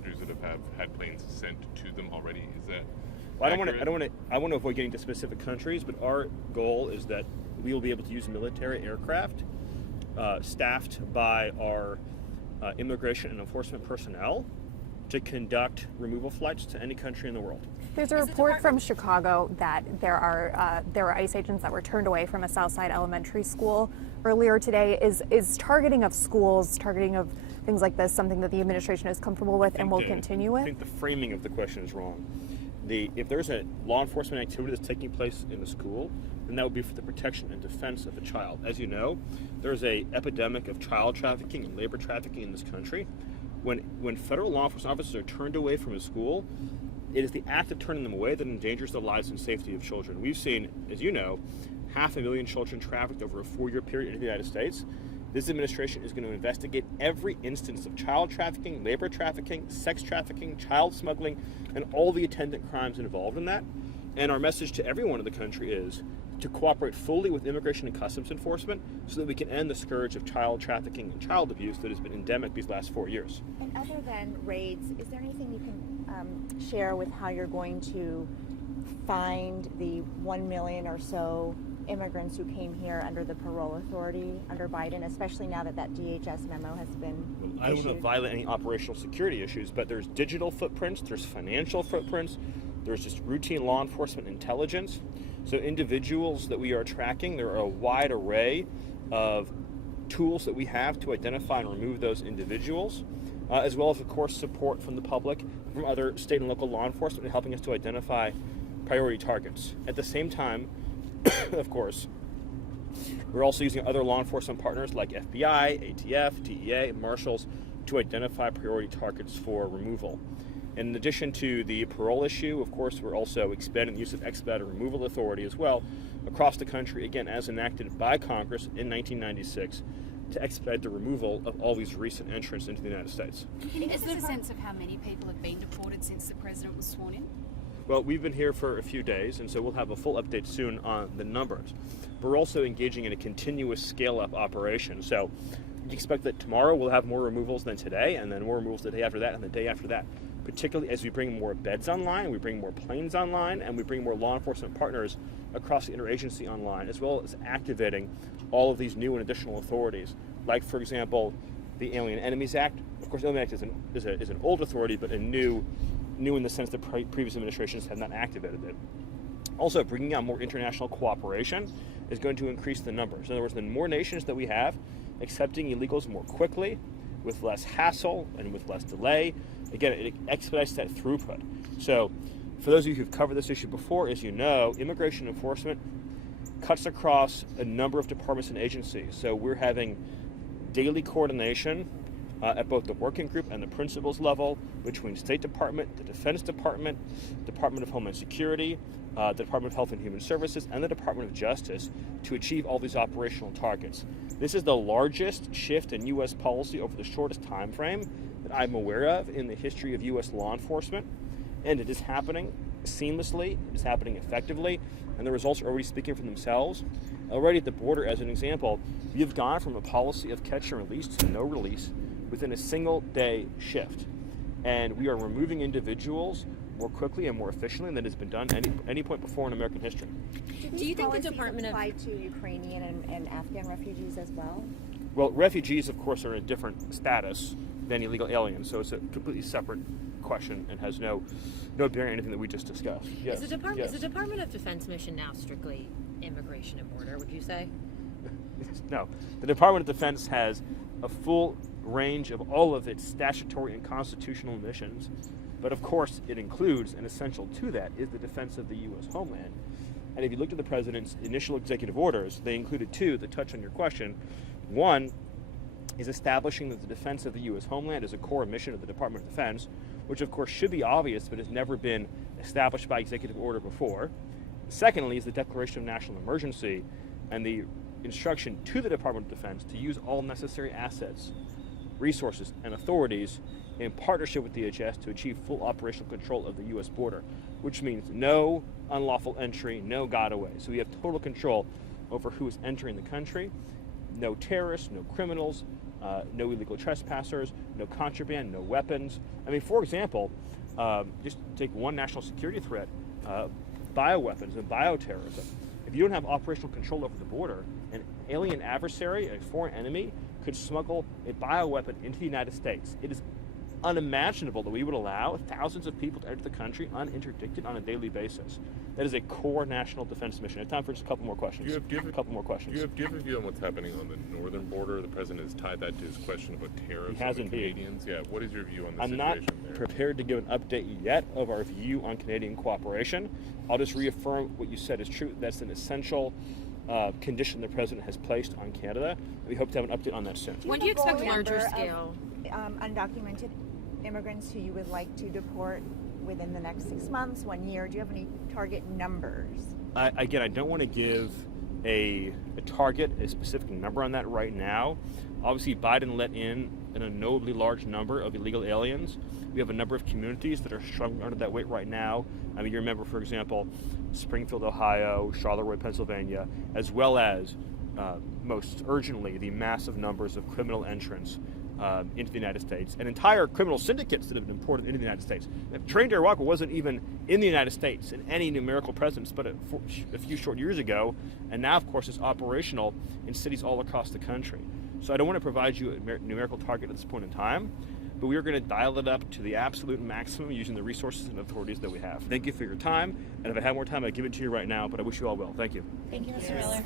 countries that have had planes sent to them already. Is that? Well, I want to avoid getting to specific countries, but our goal is that we will be able to use military aircraft staffed by our immigration and enforcement personnel to conduct removal flights to any country in the world. There's a report from Chicago that there are ICE agents that were turned away from a Southside elementary school earlier today. Is targeting of schools, targeting of things like this, something that the administration is comfortable with and will continue with? I think the framing of the question is wrong. If there's a law enforcement activity that's taking place in the school, then that would be for the protection and defense of the child. As you know, there's an epidemic of child trafficking and labor trafficking in this country. When federal law enforcement officers are turned away from a school, it is the act of turning them away that endangers the lives and safety of children. We've seen, as you know, 500,000 children trafficked over a 4-year period in the United States. This administration is going to investigate every instance of child trafficking, labor trafficking, sex trafficking, child smuggling, and all the attendant crimes involved in that. And our message to everyone in the country is to cooperate fully with immigration and customs enforcement so that we can end the scourge of child trafficking and child abuse that has been endemic these last 4 years. And other than raids, is there anything you can share with how you're going to find the 1 million or so immigrants who came here under the parole authority under Biden, especially now that DHS memo has been I don't want to violate any operational security issues, but there's digital footprints, there's financial footprints, there's just routine law enforcement intelligence. So individuals that we are tracking, there are a wide array of tools that we have to identify and remove those individuals, as well as, of course, support from the public, from other state and local law enforcement in helping us to identify priority targets. At the same time, of course, we're also using other law enforcement partners like FBI, ATF, DEA, Marshals to identify priority targets for removal. In addition to the parole issue, of course, we're also expanding the use of expedited removal authority as well across the country, again, as enacted by Congress in 1996 to expedite the removal of all these recent entrants into the United States. Can you give us a sense of how many people have been deported since the president was sworn in? Well, we've been here for a few days, and so we'll have a full update soon on the numbers. We're also engaging in a continuous scale-up operation. So you expect that tomorrow we'll have more removals than today, and then more removals the day after that, and the day after that. Particularly as we bring more beds online, we bring more planes online, and we bring more law enforcement partners across the interagency online, as well as activating all of these new and additional authorities. Like, for example, the Alien Enemies Act. Of course, the Alien Act is an old authority, but a new in the sense that previous administrations have not activated it. Also, bringing on more international cooperation is going to increase the numbers. In other words, the more nations that we have accepting illegals more quickly, with less hassle and with less delay, again, it expedites that throughput. So, for those of you who've covered this issue before, as you know, immigration enforcement cuts across a number of departments and agencies. So we're having daily coordination at both the working group and the principals level between State Department, the Defense Department, Department of Homeland Security, the Department of Health and Human Services, and the Department of Justice to achieve all these operational targets. This is the largest shift in U.S. policy over the shortest time frame that I'm aware of in the history of U.S. law enforcement, and it is happening seamlessly, it is happening effectively, and the results are already speaking for themselves. Already at the border, as an example, we have gone from a policy of catch and release to no release within a single day shift. And we are removing individuals more quickly and more efficiently than has been done any point before in American history. Do you think the Department apply to Ukrainian and Afghan refugees as well? Well, refugees, of course, are in a different status than illegal aliens, so it's a completely separate question and has no bearing on anything that we just discussed. Yes. Is the Department of Defense mission now strictly immigration and border, would you say? No. The Department of Defense has a full range of all of its statutory and constitutional missions, but of course it includes, and essential to that, is the defense of the U.S. homeland. And if you looked at the President's initial executive orders, they included two that touch on your question. One is establishing that the defense of the U.S. homeland is a core mission of the Department of Defense, which of course should be obvious but has never been established by executive order before. Secondly is the declaration of national emergency and the instruction to the Department of Defense to use all necessary assets, resources, and authorities in partnership with DHS to achieve full operational control of the U.S. border, which means no unlawful entry, no got-away. So we have total control over who is entering the country, no terrorists, no criminals, no illegal trespassers, no contraband, no weapons. I mean, for example, just take one national security threat, bioweapons and bioterrorism. If you don't have operational control over the border, an alien adversary, a foreign enemy, could smuggle a bioweapon into the United States. It is unimaginable that we would allow thousands of people to enter the country uninterdicted on a daily basis. That is a core national defense mission. I have time for just a couple more questions. Do you have a couple more questions. Do you have a view on what's happening on the northern border? The president has tied that to his question about tariffs He has on the indeed. Canadians. Yeah, what is your view on the I'm situation not there? prepared to give an update yet of our view on Canadian cooperation. I'll just reaffirm what you said is true. That's an essential condition the president has placed on Canada. We hope to have an update on that soon. When do you have a expect goal larger number of, scale? Undocumented immigrants who you would like to deport within the next 6 months, 1 year? Do you have any target numbers? Again, I don't want to give a target, a specific number on that right now. Obviously, Biden let in an unknowably large number of illegal aliens. We have a number of communities that are struggling under that weight right now. I mean, you remember, for example, Springfield, Ohio, Charleroi, Pennsylvania, as well as, most urgently, the massive numbers of criminal entrants into the United States, and entire criminal syndicates that have been imported into the United States. Train Dare Walker wasn't even in the United States in any numerical presence but a few short years ago, and now, of course, it's operational in cities all across the country. So I don't want to provide you a numerical target at this point in time, but we are going to dial it up to the absolute maximum using the resources and authorities that we have. Thank you for your time, and if I have more time, I'd give it to you right now, but I wish you all well. Thank you. Thank you, Mr. Miller.